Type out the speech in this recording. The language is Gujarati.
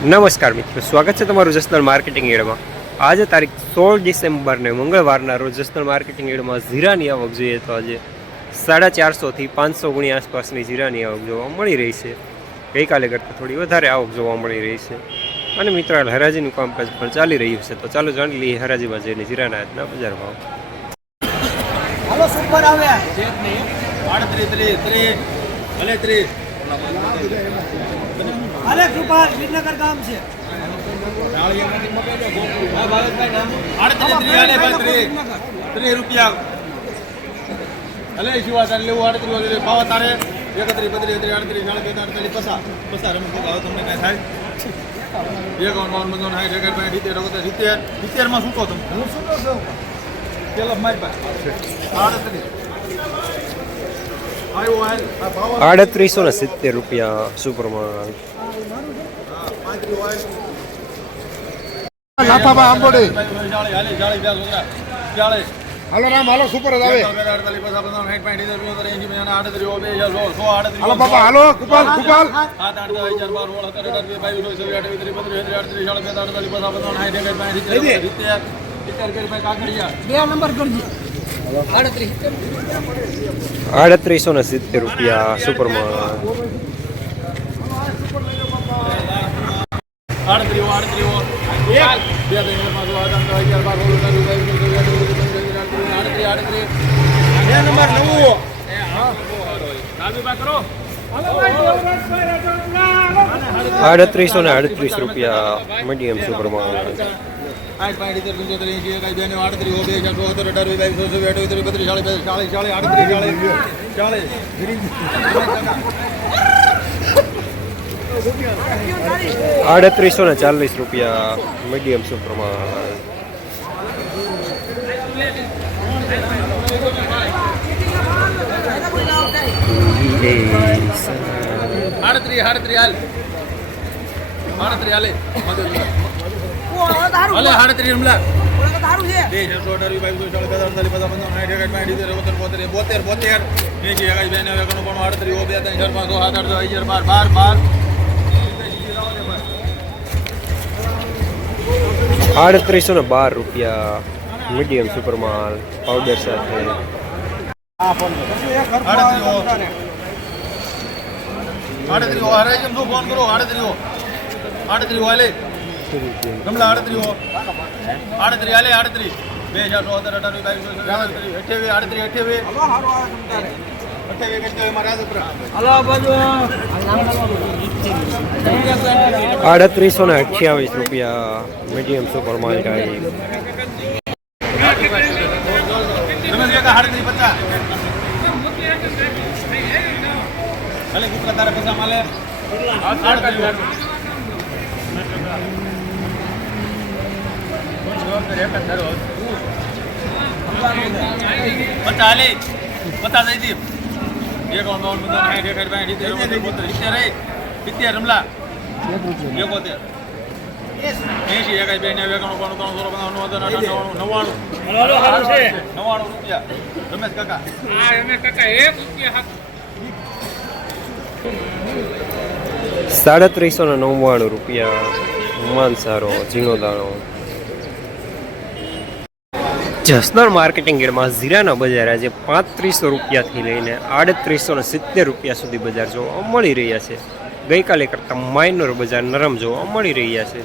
નમસ્કાર મિત્રો, સ્વાગત છે તમારું જસદણ માર્કેટિંગ એડમાં। આજે તારીખ 16 ડિસેમ્બરને મંગળવારના રોજ જસદણ માર્કેટિંગ એડમાં જીરાની આવક જોઈએ તો આજે 450 થી 500 ગુણી આસપાસની જીરાની આવક જોવા મળી રહી છે। ગઈકાલે કરતાં થોડી વધારે આવક જોવા મળી રહી છે અને મિત્રો હરાજીનું કામકાજ પણ ચાલી રહ્યું છે। તો ચાલો જાણી લઈએ હરાજીમાં જઈને જીરાના આજના બજાર ભાવ। હાલો સુપર આવે છે નહીં 38 ભલે 30 અરે કૃપાલ વિનગર ગામ છે ₹30 અલે શિવા તારે લેવું 38 ભાવ તારે 31 32 38 40 42 50 રમત ભાવ તમને કઈ થાય એક ઓન મજન હાઈ રેગર ભાઈ 70 માં શું કહો તમે હું શું કહું પેલા મારી પાસે 3870 રૂપિયા સુપરમાં। લાફાબા આંબોડી હાલો રામ હાલો સુપર જ આવે હાલો બાપા હાલો કુપાલ કુપાલ ₹3870 રૂપિયા સુપરમાં। ₹3838 મીડિયમ સુપરમાં। ₹3840 મીડિયમ સુપરમાં। ₹3812 મીડિયમ સુપરમાં પાવડર સાથે। ₹3828 મીડિયમ સુપરમાં। ₹3799 માનસારો ઝીણો દાણો। જસદણ માર્કેટિંગ યાર્ડમાં જીરાના બજાર આજે 3500 રૂપિયાથી લઈને 3870 રૂપિયા સુધી બજાર જોવા મળી રહ્યા છે। ગઈકાલે કરતાં માઇનર બજાર નરમ જોવા મળી રહ્યા છે।